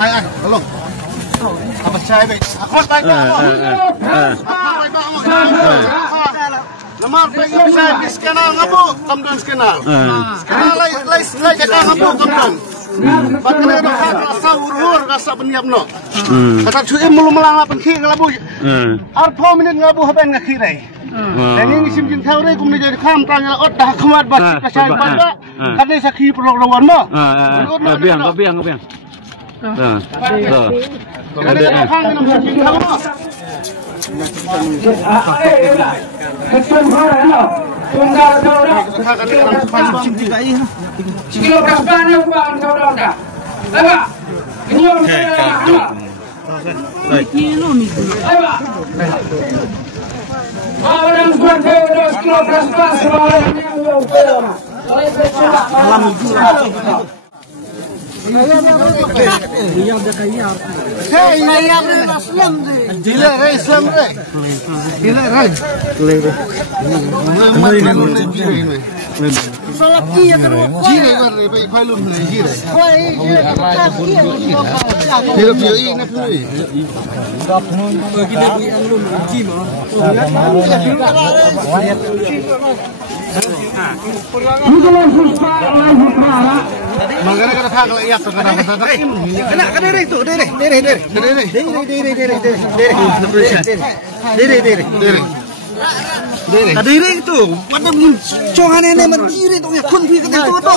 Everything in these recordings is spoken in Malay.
Halo. Apa saya baik? Aku baik. Nama pergi saya di skenal ngabu, kamdan skenal. Skenal lain kita ngabu kamdan. Bahkan ada rasa hur-hur rasa beniap no. Kata cuy mulu melang apa kiri ngabu. Arpo minit ngabu apa yang ngakirai. Dan ini simjin tahu kum menjadi kam tanya dah kemat bas kasai pada. Karena sakit perlu lawan mo. Kopiang. Ada kang minum simjin tahu mo. Mangga kada phak la yak kada kada itu Kadiri itu, pada muncongan ini mendiri tu ya kun pi kada tu tu.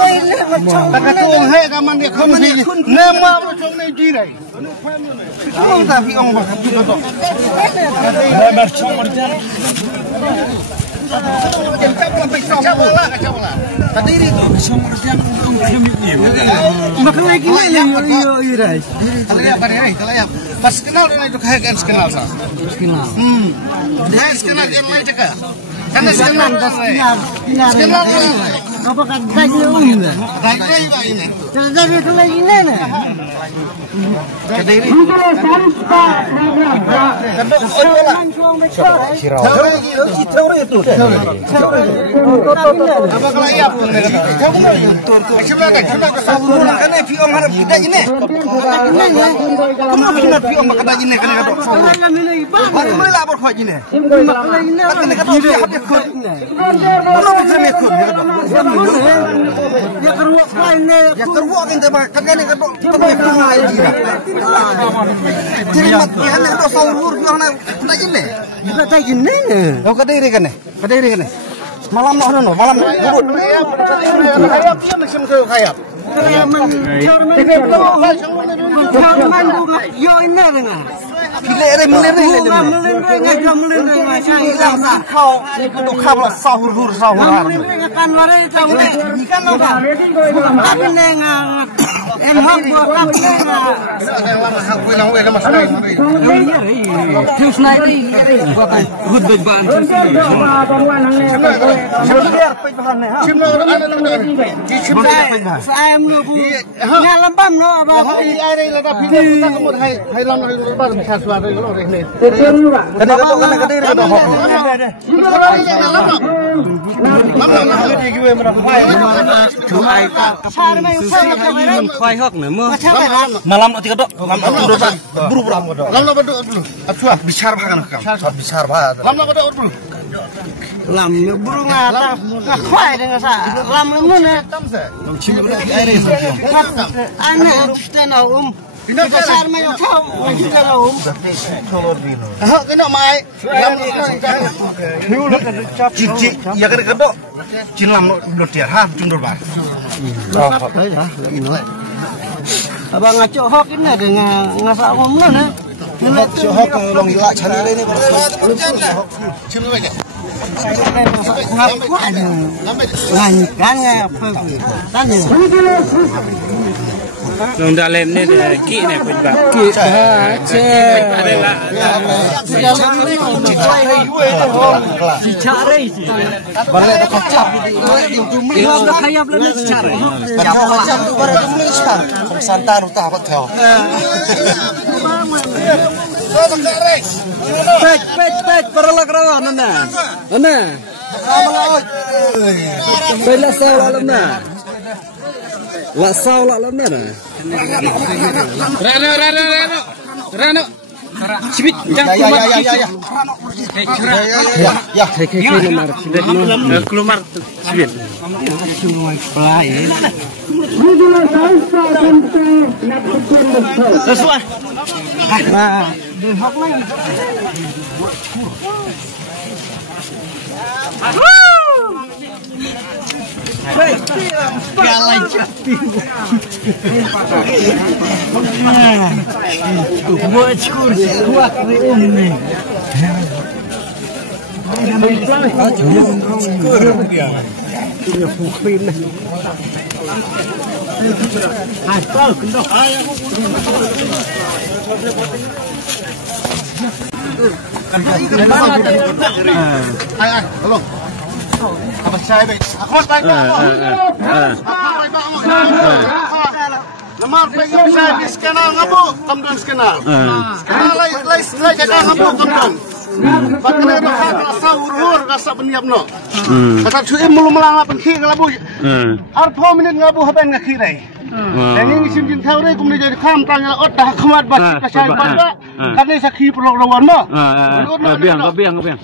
Taka tu hai kaman dia kun pi. Nama muncong ni diri. Kamu tak pi ong bak tu tu. Ber chong berjan. Kadiri tu chong berjan ong kami ni. Makan lagi ni yo irai. Kalau pas kenal dengan itu kayak kan kenal sah. Kenal. Dia kenal yang lain cakap. Karena kenal kenal. Apa kan tadi ini? Tadi ini. Tadi itu lagi ni. Kadiri. Cirau itu. Apa kalau ia pun? Coba kan film harap kita ini. Kamu benar film kata ini kan kata. Baru mulai lapor kau ini. Kata kata dia habis kau. Mana bisa mekun? Ya keruak ini. Ya keruak ini tapi kan ini kata kita mekun lagi. Jadi matian itu sahur yang kata ini. Kata ini. Oh kata ini kan? Kata ini kan? Malam no malam burut. Kayap dia macam tu kayap. Yo ini dengan. Pilih melin kau untuk kau sahur. Kan warai kau ikan apa? Tapi nengang emang buat apa nengang? Aku bilang weh lemas naik. Terus naik good big ban. Saya menunggu. Nyalam pam no apa? Air lada pilih kita kemud hai lam hai lada besar suara itu loh ini. Kenapa kadiri kada hok? Khoai hok ne mo. Malam tiga dok. Malam dulu tak. Buru-buru. Lam apa dulu? Apa besar bahkan kan? Besar banget. Lam apa dulu? Lam burung ngata. Khoai dengan sa. Lam mana? Air itu. Anak stand Kita besar main kau, kita laum. Kena mai. Cik, ya kena kedok. Cilam dotiar, ha, cundur bar. Abang ngaco hok ini dengan ngasak ngomong na. Ngaco hok long ilak cari ini. Cium aja. Ngaku aja. Nganyikan apa? Tanya. Nung dalam ni ki ni pun bak. Ki adalah cicare. Balik tak kacap. Dia dah kaya belum cicare. Jam macam tu baru tu mulai cicare. Santan utah apa tahu. Pet perlah kerawan nana. Nana. Bela sawal nana. Lah sao lah lam na. Rano. Sibit. Ya. Keluar sibit. Sesuai. Nah, dihok lagi. Galai jati. Buat kursi kuat ini. Halo. Apa saya baik? Aku baik. Lemar pengen saya di skenal ngabu, kamdun skenal. Skenal lai jaga ngabu kamdun. Bakal ada hak rasa urur rasa beniap no. Kata cuy mulu melangap pengki ngabu. Arpo minit ngabu hapen ngakhirai. Dan ini simjin tahu kum jadi kam tanya otak kemat bas kasai pada. Karena sakhi perlu rawan no. Biang.